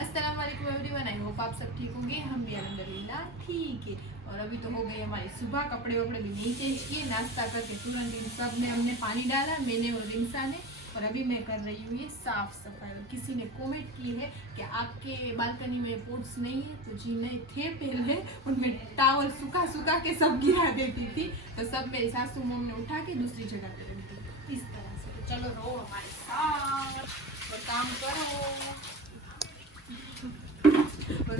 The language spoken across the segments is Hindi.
अस्सलाम वालेकुम एवरीवन, आई होप आप सब ठीक होंगे। हम भी अल्हम्दुलिल्लाह ठीक है। और अभी तो हो गई हमारी सुबह, कपड़े वपड़े भी नहीं चेंज किए, नाश्ता करके तुरंत इन सब में हमने पानी डाला, मैंने और रिंसा ने। और अभी मैं कर रही हूँ ये साफ सफाई। और किसी ने कमेंट की है कि आपके बालकनी में पोट्स नहीं है, तो जी नहीं थे पहले, उनमें टावल सुखा सुखा के सब गिरा देती थी, तो सब मेरी सासू मम्मी ने उठा के दूसरी जगह पे रख दी इस तरह से। तो चलो रहो हमारे साथ और काम करो।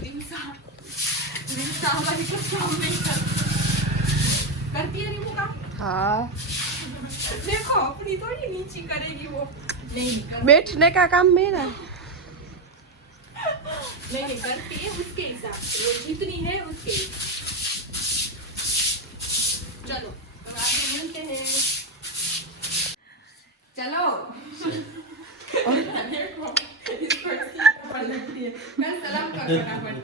रिंसा हमारी कुछ काम नहीं करती है रिमू का। हाँ, देखो अपनी थोड़ी नीची करेगी वो, नहीं करती। बैठने का काम मेरा। नहीं करती है उसके हिसाब से, वो जितनी है उसके हिसाब। चलो तो आगे मिलते हैं। चलो देखो इसको लगती है। मैं सलाम कर फटाफट।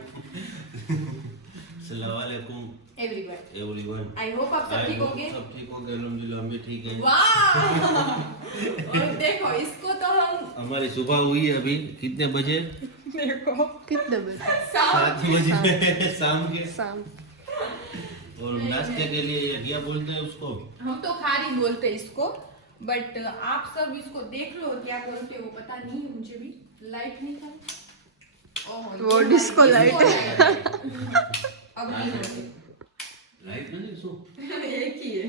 अस्सलाम वालेकुम एवरीवन, आई होप आप सब ठीक होंगे। सब ठीक होंगे अल्हम्दुलिल्लाह, हम भी ठीक हैं। वाह और देखो इसको तो हम हमारी सुबह हुई है अभी, कितने बजे? देखो कितने बजे? 7 बजे शाम के। शाम। और नाश्ते के लिए ये क्या बोलते हैं उसको? हम तो खारी बोलते हैं इसको, बट आप सब इसको देख लो क्या बोलते हो वो पता नहीं है मुझे भी। लाइट नहीं था, वो डिस्को लाइट है। अब नहीं होती। लाइट नहीं सो एक ही है।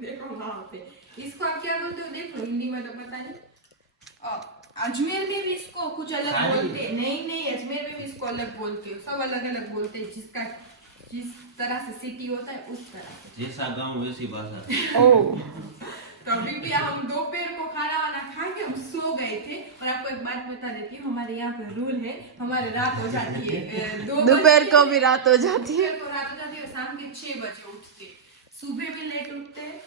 देखो वहाँ पे इसको आप क्या बोलते हो देख लो, हिंदी में तो पता नहीं। अजमेर में भी इसको कुछ अलग बोलते हैं। नहीं अजमेर में भी इसको अलग बोलते हो, सब अलग अलग बोलते हैं। जिसका जिस तरह से सिटी होता है उस तरह से, जैसा गांव वैसी भाषा। ओह, तो अभी भी हम दोपहर को खाना वाना खा के हम सो गए थे। और आपको एक बात बता देती हूँ, हमारे यहाँ पे रूल है, हमारे रात हो जाती है दोपहर को भी रात हो जाती है। दोपहर को रात हो जाती है और शाम के 6 बजे उठते, सुबह भी लेट उठते हैं।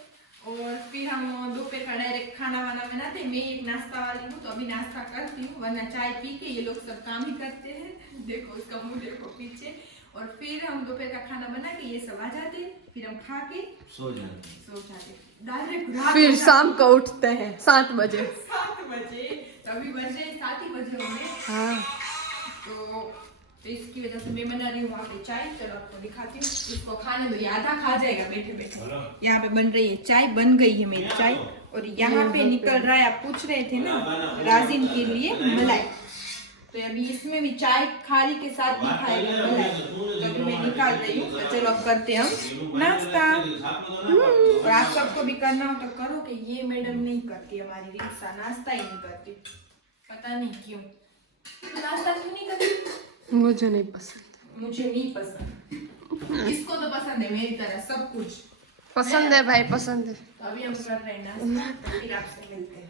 और फिर हम दोपहर का डायरेक्ट खाना वाना बनाते हैं। मैं एक नाश्ता वाली हूँ तो अभी नाश्ता करती हूँ, वरना चाय पी के ये लोग सब काम ही करते हैं। देखो उसका मुंह देखो पीछे। और फिर हम दोपहर का खाना बना के ये सब आ जाते हैं, फिर हम खा के सो जाते डायरेक्ट। फिर शाम को उठते हैं 7 बजे। 7 बजे, अभी बजे 7 ही बजे होंगे। हाँ, तो इसकी वजह से मैं बना रही हूँ वहाँ पे चाय। चलो आपको दिखाती हूँ, इसको खाने दो, ये आधा खा जाएगा बैठे बैठे। यहाँ पे बन रही है चाय, बन गई है मेरी चाय। और यहाँ पे निकल रहा है, आप पूछ रहे थे ना राजिन के लिए मलाई, तो अभी इसमें भी चाय खारी के साथ भी खाएगा मलाई। तो अभी मैं निकाल रही हूँ। तो चलो अब करते हैं हम नाश्ता। और आप सबको भी करना हो तो करो, कि ये मैडम नहीं करती, हमारी रिक्शा नाश्ता ही नहीं करती, पता नहीं क्यों। नाश्ता क्यों नहीं करती? मुझे नहीं पसंद। मुझे नहीं पसंद, इसको तो पसंद है मेरी तरह सब कुछ पसंद है भाई, पसंद है। तो अभी हम कर रहे हैं नाश्ता, तो फिर आपसे मिलते हैं।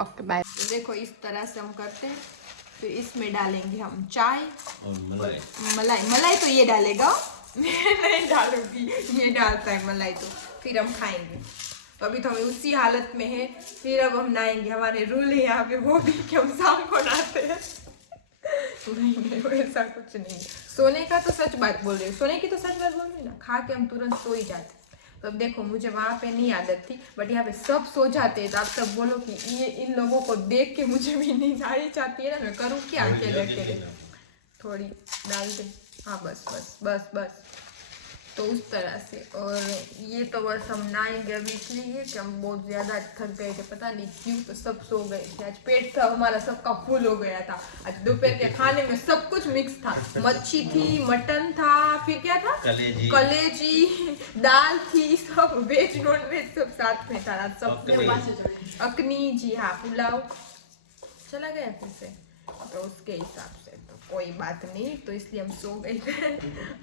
Okay bye. तो देखो इस तरह से हम करते हैं। फिर इसमें डालेंगे हम चाय और मलाई। मलाई तो ये डालेगा, मैं नहीं डालूंगी, ये डालता है मलाई। तो फिर हम खाएंगे। तो अभी तो हमें उसी हालत में है, फिर अब हम नहाएंगे। हमारे रूल है यहाँ पे वो भी कि हम शाम को नहाते हैं। नहीं ऐसा कुछ नहीं। सोने का तो सच बात बोल रही हूँ, सोने की तो सच बात बोल रही ना, खा के हम तुरंत सो ही जाते। तो अब देखो मुझे वहाँ पे नहीं आदत थी, बट यहाँ पे सब सो जाते हैं। तो आप सब बोलो कि ये इन लोगों को देख के मुझे भी नींद आ ही जाती है ना, मैं करूँ क्या अकेले अकेले। थोड़ी डाल दे, हाँ बस बस बस बस, तो उस तरह से। और ये तो बस हम नहाएंगे अभी, इसलिए कि हम बहुत ज़्यादा थक गए थे, पता नहीं क्यों, तो सब सो गए थे। आज पेट था हमारा सबका फुल हो गया था। आज दोपहर के खाने में सब कुछ मिक्स था, मच्छी थी, मटन था, फिर क्या था, कलेजी, दाल थी, सब वेज नॉन वेज सब साथ में था। सब अकनी जी, हाँ पुलाव चला गया फिर से, तो उसके हिसाब से तो कोई बात नहीं। तो इसलिए हम सो गए थे।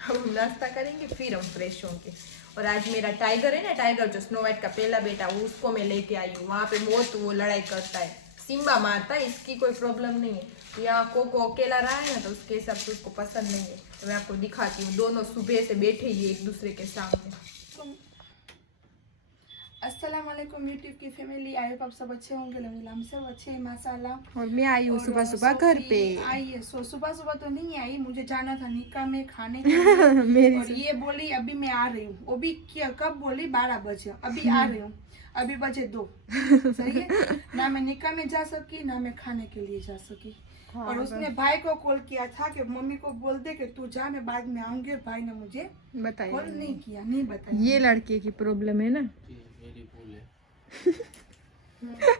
हम नाश्ता करेंगे फिर हम फ्रेश होंगे। और आज मेरा टाइगर है ना, टाइगर जो स्नो वाइट का पहला बेटा, वो उसको मैं लेके आई हूँ। वहाँ पे बहुत वो लड़ाई करता है, सिम्बा मारता है, इसकी कोई प्रॉब्लम नहीं है। तो यहाँ को अकेला रहा है ना, तो उसके हिसाब से उसको पसंद नहीं है। तो मैं आपको दिखाती हूँ, दोनों सुबह से बैठे ही एक दूसरे के सामने। अस्सलाम वालेकुम यूट्यूब की फैमिली, आई होप आप सब अच्छे होंगे। अल्हम्दुलिल्लाह हम सब अच्छे हैं माशाल्लाह। और मैं आई हूँ सुबह सुबह घर पे। आई है, सुबह सुबह तो नहीं आई, मुझे जाना था निकाह में खाने के लिए। और ये बोली अभी मैं आ रही हूँ, वो भी क्या कब बोली, 12 बजे, अभी आ रही हूँ, अभी बजे 2। सही है ना, मैं निकाह में जा सकी ना मैं खाने के लिए जा सकी। और उसने भाई को कॉल किया था कि मम्मी को बोल दे कि तू जा, मैं बाद में आऊंगी। और भाई ने मुझे कॉल बताइए, नहीं किया, नहीं बताया। ये लड़के की प्रॉब्लम है ना, मेरी भूल है।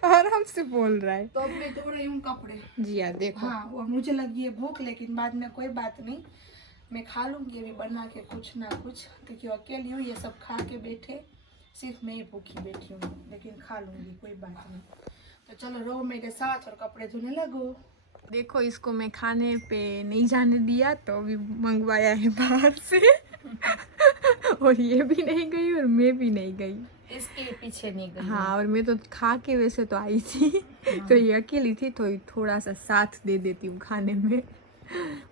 और हमसे बोल रहा है। तो अब मैं धो रही हूँ कपड़े। जी हाँ देखो, हाँ, और मुझे लगी है भूख, लेकिन बाद में कोई बात नहीं, मैं खा लूंगी अभी बना के कुछ ना कुछ, क्योंकि अकेली हूँ, ये सब खा के बैठे, सिर्फ मैं ही भूखी बैठी हूँ, लेकिन खा लूंगी, कोई बात नहीं। तो चलो रहो मेरे साथ और कपड़े धोने लगो। देखो इसको मैं खाने पे नहीं जाने दिया, तो अभी मंगवाया है बाहर से और ये भी नहीं गई और मैं भी नहीं गई, इसके पीछे नहीं गई। हाँ। और मैं तो खा के वैसे तो आई थी, तो ये अकेली थी, तो थोड़ा सा साथ दे देती हूँ खाने में।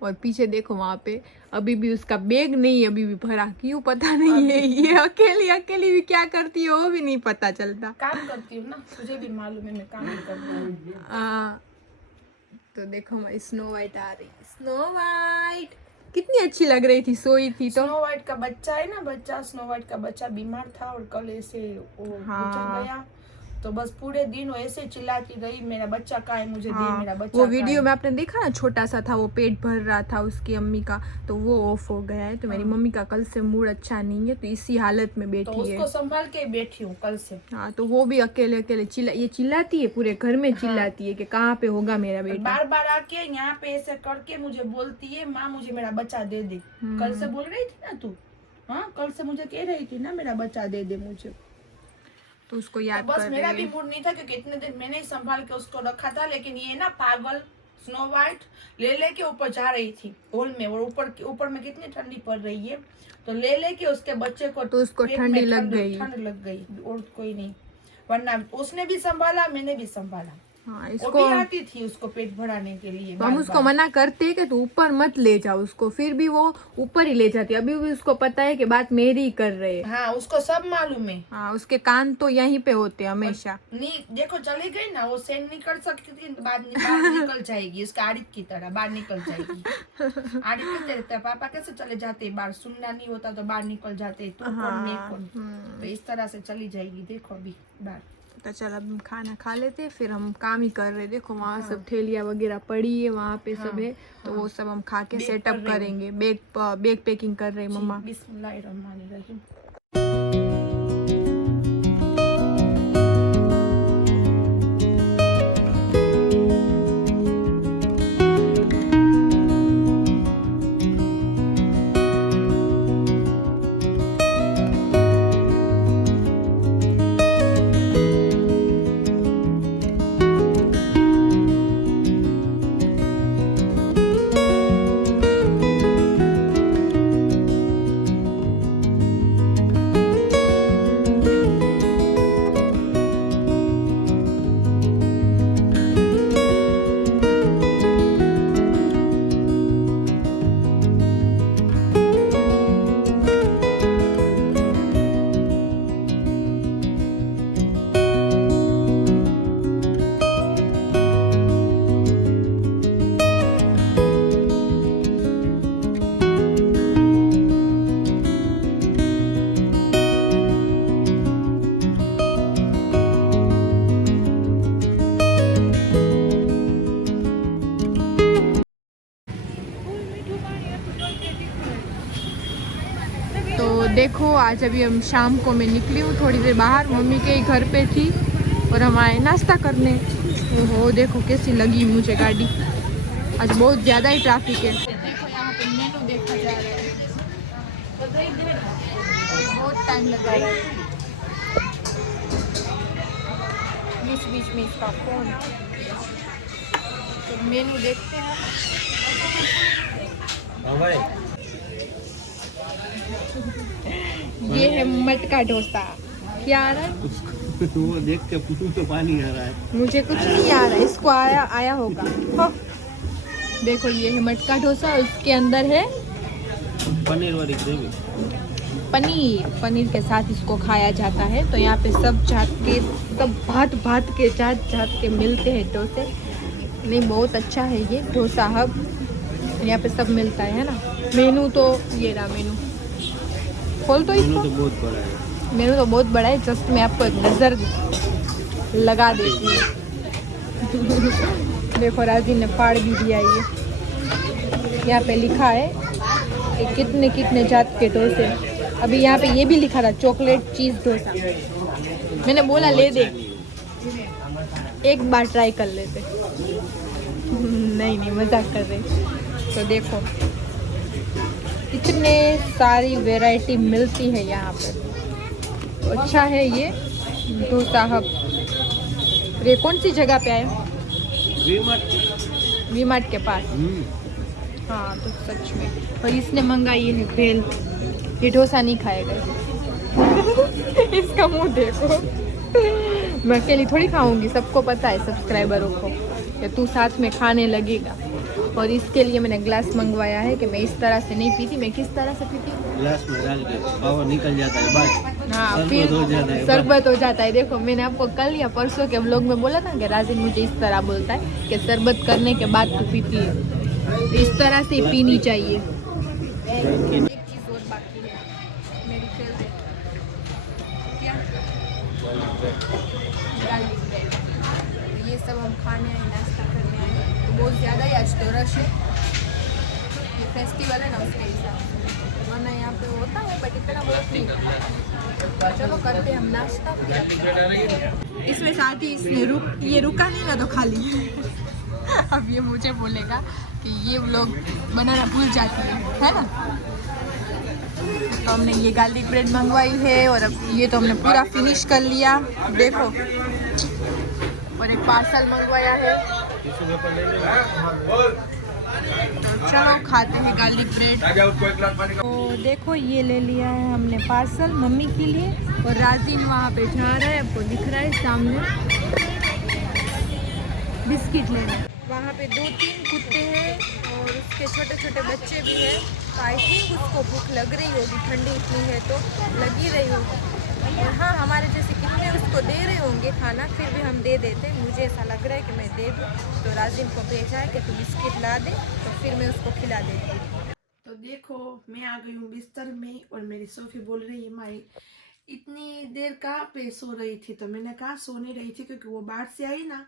और पीछे देखो वहाँ पे अभी भी उसका बैग नहीं है, अभी भी भरा, क्यों पता नहीं है। ये अकेली अकेली भी क्या करती है वो भी नहीं पता चलता। काम करती हूँ ना, तुझे भी मालूम है मैं काम नहीं करती हूँ। तो देखो हमारी स्नो वाइट आ रही है। स्नो वाइट कितनी अच्छी लग रही थी, सोई थी तो। स्नो वाइट का बच्चा है ना, स्नो वाइट का बच्चा बीमार था और कल ऐसे वो गुजर गया, तो बस पूरे दिन वो ऐसे चिल्लाती रही, मेरा बच्चा कहाँ है, मुझे दे, मेरा बच्चा। वो वीडियो में आपने देखा ना, छोटा सा था, वो पेट भर रहा था उसकी अम्मी का, तो वो ऑफ हो गया है। तो मेरी मम्मी का कल से मूड अच्छा नहीं है, तो इसी हालत में तो बैठी है। उसको संभाल के बैठी हूँ कल से। हाँ, तो वो भी अकेले अकेले चिल्लाती है, पूरे घर में चिल्लाती है कि कहाँ पे होगा मेरा बेटा। बार बार आके यहाँ पे ऐसे करके मुझे बोलती है, माँ मुझे मेरा बच्चा दे दे। कल से बोल रही थी ना तू, हाँ कल से मुझे कह रही थी ना मेरा बच्चा दे दे मुझे। तो उसको याद तो बस कर मेरा रही भी है। मूड नहीं था, क्योंकि इतने दिन मैंने ही संभाल के उसको रखा था, लेकिन ये ना पागल स्नो वाइट ले लेके ऊपर जा रही थी हॉल में, और ऊपर में कितनी ठंडी पड़ रही है, तो ले लेके उसके बच्चे को, तो उसको पेट ठंडी में लग गई। ठंड लग गई, और कोई नहीं, वरना उसने भी संभाला, मैंने भी संभाला। हाँ, वो इसको भी आती थी उसको पेट भराने के लिए। तो हम उसको मना करते कि तू ऊपर मत ले जाओ उसको, फिर भी वो ऊपर ही ले जाती है। अभी भी उसको पता है कि बात मेरी ही कर रहे हैं। हाँ, उसको सब मालूम है। हाँ, उसके कान तो यहीं पे होते हैं हमेशा। नहीं देखो, चली गई ना, वो सेंड नहीं कर सकती थी, बाद बाहर निकल जाएगी, उसका आरिफ की तरह बाहर निकल जाएगी। आरिफ कहते रहते हैं, पापा कैसे चले जाते, बाहर सुनना नहीं होता तो बाहर निकल जाते, तू कौन मैं कौन, तो इस तरह से चली जाएगी। देखो अभी बाहर। तो चल अब हम खाना खा लेते, फिर हम काम ही कर रहे। देखो वहाँ सब ठेलिया वगैरह पड़ी है, वहाँ पे सब है, तो वो सब हम खा के सेटअप करेंगे। बैग पैकिंग कर रहे मम्मा। बिस्मिल्लाहिर्रहमानिर्रहीम। तो देखो आज अभी हम शाम को मैं निकली हूँ थोड़ी देर बाहर, मम्मी के घर पे थी, और हम आए नाश्ता करने। हो देखो कैसी लगी मुझे गाड़ी, आज बहुत ज़्यादा ही ट्रैफिक है। देखो यहाँ पे मेनू देखा जा रहा है, बहुत टाइम लग रहा है। बीच बीच में इसका फोन, तो मेनू देखते हैं। हाँ भाई, ये है मटका डोसा। क्या आ रहा है? वो देख के मुंह में पानी आ रहा है। मुझे कुछ नहीं आ रहा है, इसको आया होगा। हाँ। देखो ये है मटका डोसा, उसके अंदर है पनीर वाली ग्रेवी। पनीर के साथ इसको खाया जाता है। तो यहाँ पे सब भात के जात के मिलते हैं डोसे। नहीं, बहुत अच्छा है ये डोसा हब, यहाँ पे सब मिलता है ना। मेनू तो ये रहा, मेनू खोल तो इसको। मेनू तो बहुत बड़ा है। मेनू तो बहुत बड़ा है, जस्ट मैं आपको एक नज़र लगा देती हूँ। देखो राजीन ने फाड़ भी दिया ये। यहाँ पे लिखा है कि कितने कितने जात के डोसे। अभी यहाँ पे ये भी लिखा था चॉकलेट चीज़ डोसा। मैंने बोला ले दे, एक बार ट्राई कर लेते। नहीं मजाक कर रहे। तो देखो इतने सारी वैरायटी मिलती है यहाँ पे। तो अच्छा है ये डोसा हब। ये कौन सी जगह पे आए? वी मार्ट के पास। हाँ तो सच में। और इसने मंगाई है भेल। ये डोसा नहीं खाएगा। इसका मुंह देखो। मैं अकेली थोड़ी खाऊंगी, सबको पता है सब्सक्राइबरों को कि तू साथ में खाने लगेगा। और इसके लिए मैंने ग्लास मंगवाया है कि मैं इस तरह से नहीं पीती। मैं किस तरह से पीती हूँ? ग्लास में डाल के पावर निकल जाता है बस। हाँ शरबत फिर हो जाता है, शरबत हो जाता है। देखो मैंने आपको कल या परसों के व्लॉग में बोला था कि राजीन मुझे इस तरह बोलता है कि शरबत करने के बाद तू पीती है। तो इस तरह से पीनी चाहिए। एक चीज़ और बाकी है मेरी फेवरेट, क्या? Garlic bread. ये सब हम खाने आए, नाश्ता करने आए। तो बहुत ज़्यादा ही आज तो रश है। ये फेस्टिवल है ना उसके हिसाब से, वरना यहाँ पे होता है बट इतना बहुत नहीं होता। चलो करते हम नाश्ता। इसमें साथ ही इसने ये रुका नहीं ना तो खाली। अब ये मुझे बोलेगा कि ये लोग बनाना भूल जाती है ना। तो हमने ये गार्लिक ब्रेड मंगवाई है और अब ये तो हमने पूरा फिनिश कर लिया। देखो और एक पार्सल मंगवाया है। तो चलो खाते हैं गार्लिक ब्रेड। तो देखो ये ले लिया है हमने पार्सल मम्मी के लिए। और राजीन वहाँ पे जा रहा है, आपको दिख रहा है सामने, बिस्किट लेने। वहाँ पे 2-3 कुत्ते हैं और उसके छोटे छोटे बच्चे भी हैं। तो आई थिंक उसको भूख लग रही होगी, ठंडी इतनी है तो लगी रही होगी। और हाँ हमारे जैसे कितने उसको दे रहे होंगे खाना, फिर भी हम दे देते। मुझे ऐसा लग रहा है कि मैं दे दूँ। तो राजीन को भेजा है कि तू बिस्किट ला दे, तो फिर मैं उसको खिला देती। तो देखो मैं आ गई हूँ बिस्तर में और मेरी सोफी बोल रही है माई इतनी देर कहाँ पे सो रही थी। तो मैंने कहा सो नहीं रही थी क्योंकि वो बाहर से आई ना,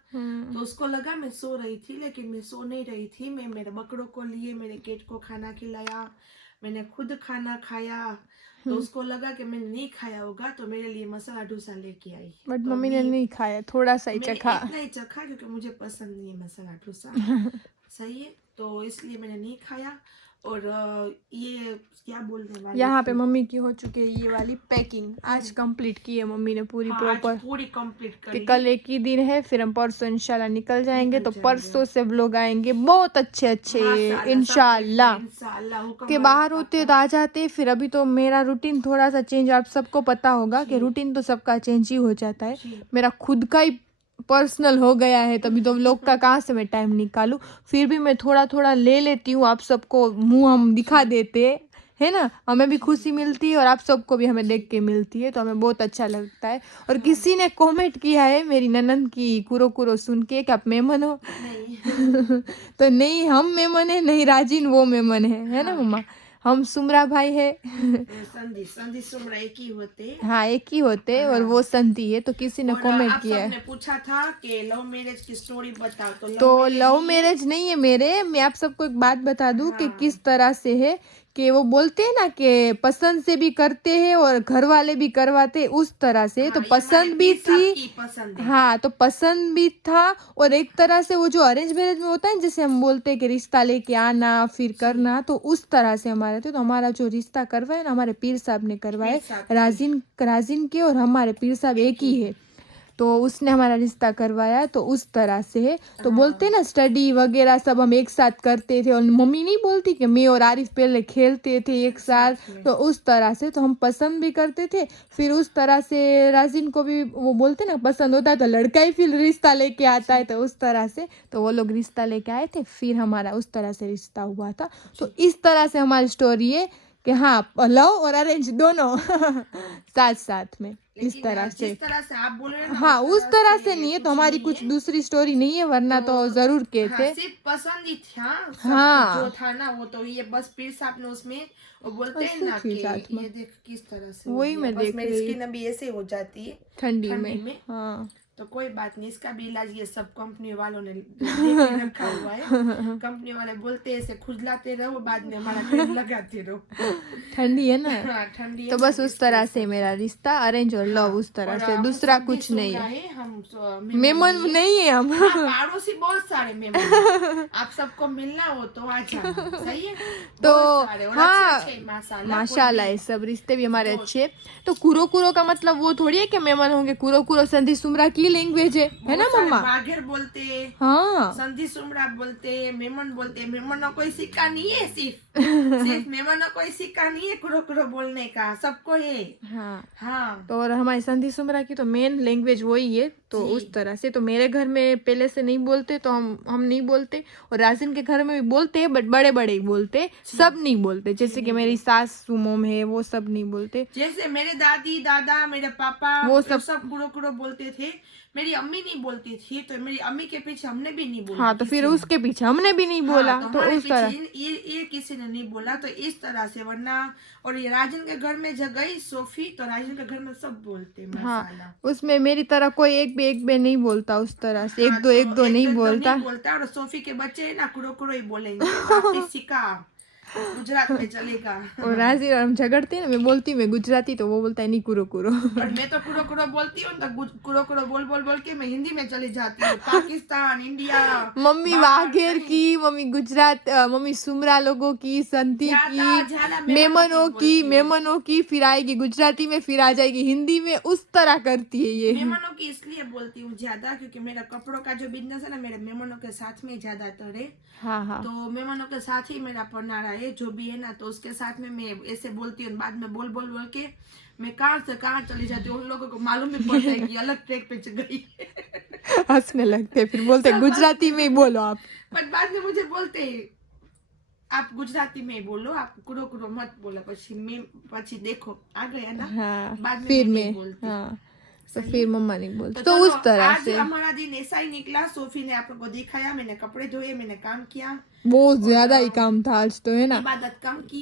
तो उसको लगा मैं सो रही थी, लेकिन मैं सो नहीं रही थी। मैं मेरे बकरों को लिए, मेरे केट को खाना खिलाया, मैंने खुद खाना खाया। तो उसको लगा कि मैंने नहीं खाया होगा, तो मेरे लिए मसाला डोसा लेके आई। बट तो मम्मी ने नहीं खाया, थोड़ा सा ही चखा। इतना ही चखा क्योंकि मुझे पसंद नहीं है मसाला डोसा। सही है, तो इसलिए मैंने नहीं खाया। और ये क्या बोलने वाली यहाँ पे मम्मी की हो चुकी है ये वाली पैकिंग। आज कंप्लीट की है मम्मी ने पूरी प्रॉपर। पूरी कंप्लीट कर कि ली। कल एक ही दिन है, फिर हम परसों इंशाल्लाह निकल जाएंगे। तो परसों से व्लॉग आएंगे बहुत अच्छे अच्छे इंशाल्लाह। के बाहर होते तो आ जाते, फिर अभी तो मेरा रूटीन थोड़ा सा चेंज, आप सबको पता होगा कि रूटीन तो सबका चेंज ही हो जाता है। मेरा खुद का ही पर्सनल हो गया है, तभी तो व्लॉग का कहाँ से मैं टाइम निकालूं। फिर भी मैं थोड़ा थोड़ा ले लेती हूँ, आप सबको मुंह हम दिखा देते है ना, हमें भी खुशी मिलती है और आप सबको भी हमें देख के मिलती है, तो हमें बहुत अच्छा लगता है। और किसी ने कमेंट किया है मेरी ननद की कुरो कुरो सुन के कि आप मेमन हो। तो नहीं हम मेमन है, नहीं राजीन वो मेमन है ना मम्मा। हम सुमरा भाई है। संधि सुमरा एक ही होते। हाँ एक ही होते और वो संधि है। तो किसी ने कमेंट किया है, पूछा था कि लव मैरिज की स्टोरी बताओ। तो लव मैरिज नहीं है मेरे। मैं आप सबको एक बात बता दूं कि किस तरह से है कि वो बोलते हैं ना कि पसंद से भी करते हैं और घर वाले भी करवाते, उस तरह से। तो पसंद भी थी, हाँ तो पसंद भी था। और एक तरह से वो जो अरेंज मैरिज में होता है, जैसे हम बोलते हैं कि रिश्ता लेके आना फिर करना, तो उस तरह से हमारे थे। तो हमारा जो रिश्ता करवाए ना हमारे पीर साहब ने करवाए, राजीन के और हमारे पीर साहब एक ही है। तो उसने हमारा रिश्ता करवाया, तो उस तरह से है। तो बोलते हैं ना स्टडी वगैरह सब हम एक साथ करते थे। और मम्मी नहीं बोलती कि मैं और आरिफ पहले खेलते थे एक साथ, तो उस तरह से तो हम पसंद भी करते थे। फिर उस तरह से राजीन को भी वो बोलते ना पसंद होता है तो लड़का ही फिर रिश्ता लेके आता है, तो उस तरह से तो वो लोग रिश्ता लेके आए थे, फिर हमारा उस तरह से रिश्ता हुआ था। तो इस तरह से हमारी स्टोरी है कि हाँ लव और अरेंज दोनों साथ साथ में, इस तरह से। जिस तरह से आप बोल रहे हैं ना, हाँ उस तरह से नहीं है, तो हमारी कुछ दूसरी स्टोरी नहीं है, वरना तो जरूर कहते। सिर्फ पसंद ही था। हाँ जो था ना वो तो ये बस पीर साहब ने उसमें वो बोलते हैं ना कि ये देख किस तरह से वही मैं देख मेरी स्किन अभी ऐसे हो जाती है ठंडी में। हाँ तो कोई बात नहीं, इसका भी इलाज ये सब कंपनी वालों ने देके रखा हुआ है। कंपनी वाले बोलते हैं ऐसे खुजलाते रहो, बाद में हमारा क्रीम लगाते रहो। ठंडी है ना, हाँ, ठंडी है तो ना, बस उस तरह से मेरा रिश्ता अरेंज और लव उस तरह और से, हम दूसरा सब कुछ भी नहीं सुन है। रहे हैं, हम मेमन नहीं है हम। हाँ, पड़ोसी बहुत सारे मेहमान, आप सबको मिलना हो तो आ जाना, सही है। तो बहुत सारे, और हाँ, अच्छे माशाल्लाह, माशाल्लाह कोई ये सब रिश्ते भी हमारे बहुत। अच्छे। तो कुरो कुरो का मतलब वो थोड़ी है कि मेहमान होंगे, कुरो कुरो संधि सुमरा की लैंग्वेज है ना बहुत सारे मम्मा? बाघेर बोलते, हाँ संधि सुमरा बोलते, मेमन बोलते। मेमन कोई सिक्का नहीं है, सिर्फ मेमन कोई सिक्का नहीं है कुरो कुरो बोलने का, सबको है। हाँ। हाँ, तो और हमारी संधि सुमरा की तो मेन लैंग्वेज वही है, तो जी। उस तरह से तो मेरे घर में पहले से नहीं बोलते, तो हम नहीं बोलते, और राजिन के घर में भी बोलते हैं बट बड़े बड़े ही बोलते, सब नहीं बोलते। जैसे कि मेरी सास मोम है वो सब नहीं बोलते। जैसे मेरे दादी दादा मेरे पापा वो वो सब कुरो कुरो बोलते थे। मेरी अम्मी नहीं बोलती थी, तो मेरी अम्मी के पीछे हमने भी नहीं बोला। हाँ, तो फिर किसी ने। उसके पीछे हमने भी नहीं बोला, हाँ, तो हमारे उस तरह पीछे ये किसी ने नहीं बोला, तो इस तरह से। वरना और ये राजन के घर में जब गई सोफी, तो राजन के घर में सब बोलते माशाल्लाह। हाँ, उसमें मेरी तरह कोई एक भी नहीं बोलता उस तरह से, हाँ, एक दो नहीं बोलता। और सोफी के बच्चे है ना कुरो कुरो ही बोलेंगे। आपने सीखा, गुजरात में चलेगा। और राजी और हम झगड़ते हैं ना, मैं बोलती हूँ मैं गुजराती, तो वो बोलता है नहीं कुरो कुरो। और मैं तो कुरो कुरो बोलती हूँ, तो कुरो कुरो बोल के मैं हिंदी में चली जाती हूँ। पाकिस्तान, इंडिया, मम्मी बाहर वाघेर कहीं। की, मम्मी गुजरात, मम्मी सुमरा लोगों की, संधि ज्यादा की, मेमनों की, फिर आएगी गुजराती में, फिर आ जाएगी हिंदी में, उस तरह करती है ये। मेहमानों की इसलिए बोलती हूँ ज्यादा, क्योंकि मेरा कपड़ों का जो बिजनेस है ना, मेरे मेहमानों के साथ में ज्यादातर है। हाँ हाँ तो मेहमानों के साथ ही मेरा पन्नारा है, जो भी है ना, तो उसके साथ में मैं ऐसे बोलती हूँ। बाद में बोल के मैं कहाँ से कहाँ चली जाती हूँ, उन लोगों को मालूम भी पड़ता है कि अलग ट्रैक पे चल गई। हंसने लगते, फिर बोलते गुजराती में ही बोलो आप। बट बाद में मुझे बोलते आप गुजराती में ही बोलो, आप कुरो कुरो मत बोलो। પછી देखो आ गया ना, हाँ, बाद में फिर मैं मैं नहीं बोलती। हाँ, तो फिर मम्मा नहीं बोलती, तो चलो, उस तरह आज से हमारा दिन ऐसा ही निकला। सोफी ने आप लोगों को दिखाया, मैंने कपड़े धोए, मैंने काम किया, बहुत ज्यादा ही काम था आज तो, है ना। इबादत कम की,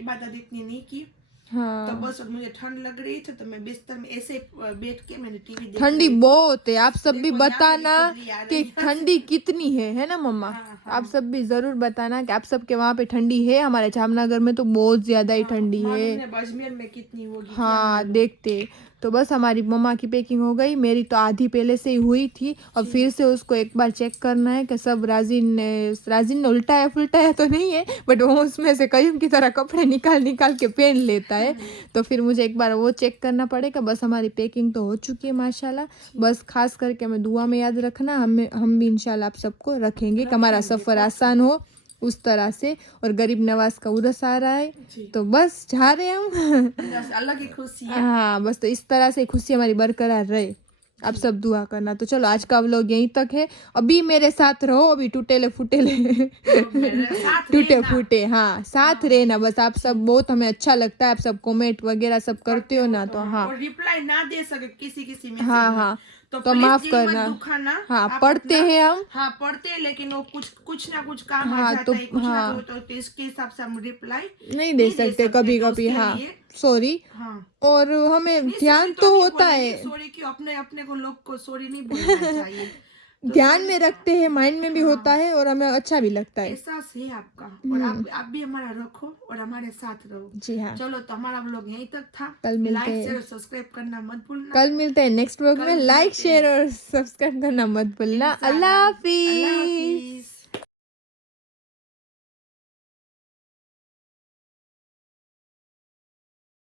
इबादत इतनी नहीं की। हाँ, तो बस अब मुझे ठंड लग रही थी, तो मैं बिस्तर में ऐसे बैठ के मैंने टीवी देख ठंडी रही थी। बहुत है, आप सब भी देखो, यहाँ से भी बताना खुजली आ कि रही है। ठंडी कितनी है ना मम्मा? हाँ, आप सब भी जरूर बताना कि आप सबके वहाँ पे ठंडी है। हमारे जामनगर में तो बहुत ज्यादा ही ठंडी है। मालूम है अजमेर में कितनी होगी, क्या हाँ, मालूम। देखते। तो बस हमारी मम्मा की पैकिंग हो गई, मेरी तो आधी पहले से ही हुई थी, और फिर से उसको एक बार चेक करना है कि सब राजिन ने उल्टाया फुल्टाया तो नहीं है, बट वो उसमें से कईयों की तरह कपड़े निकाल के पहन लेता है। तो फिर मुझे एक बार वो चेक करना पड़ेगा। बस हमारी पैकिंग तो हो चुकी है माशाल्लाह। बस खास करके हमें दुआ में याद रखना, हम भी इंशाल्लाह आप सबको रखेंगे कि हमारा सफ़र आसान हो उस तरह से। और गरीब नवाज का उर्स आ रहा है, तो बस जा रहे हैं हम। बस अलग ही खुशी है। हाँ, बस तो इस तरह से खुशी हमारी बरकरार रहे, आप सब दुआ करना। तो चलो आज का व्लॉग यहीं तक है। अभी मेरे साथ रहो, अभी टूटे फूटे हाँ साथ रहना बस। आप सब बहुत हमें अच्छा लगता है, आप सब कमेंट वगैरह सब करते हो ना, तो हाँ और रिप्लाई ना दे सके किसी में हाँ हाँ, तो please माफ दिल मत करना। दुखाना। हाँ, आप पढ़ते अपना- हैं हम। हाँ पढ़ते हैं, लेकिन वो कुछ ना कुछ काम आ हाँ, जाता तो है, कुछ हाँ, ना कुछ, तो इसके हिसाब से हम रिप्लाई नहीं दे सकते कभी तो कभी, उसके हाँ लिए- सॉरी। हाँ, और हमें नहीं, ध्यान sorry तो नहीं होता बोलेंगे, है, सॉरी क्यों, अपने को लोग को सॉरी नहीं बोलना चाहिए। तो ध्यान में रखते हैं, माइंड में भी हाँ। होता है, और हमें अच्छा भी लगता है। एहसास है आपका, और आप भी हमारा रखो और हमारे साथ रहो। जी हाँ, चलो, तो हमारा व्लॉग यहीं तक था। कल मिलते लाइक हैं। शेयर और सब्सक्राइब करना मत भूलना। कल मिलते हैं नेक्स्ट व्लॉग में। कल लाइक मिलते हैं। शेयर और सब्सक्राइब करना मत भूलना। इंशाल्लाह। अल्लाह अल्लाह हाफिज। हाफिज।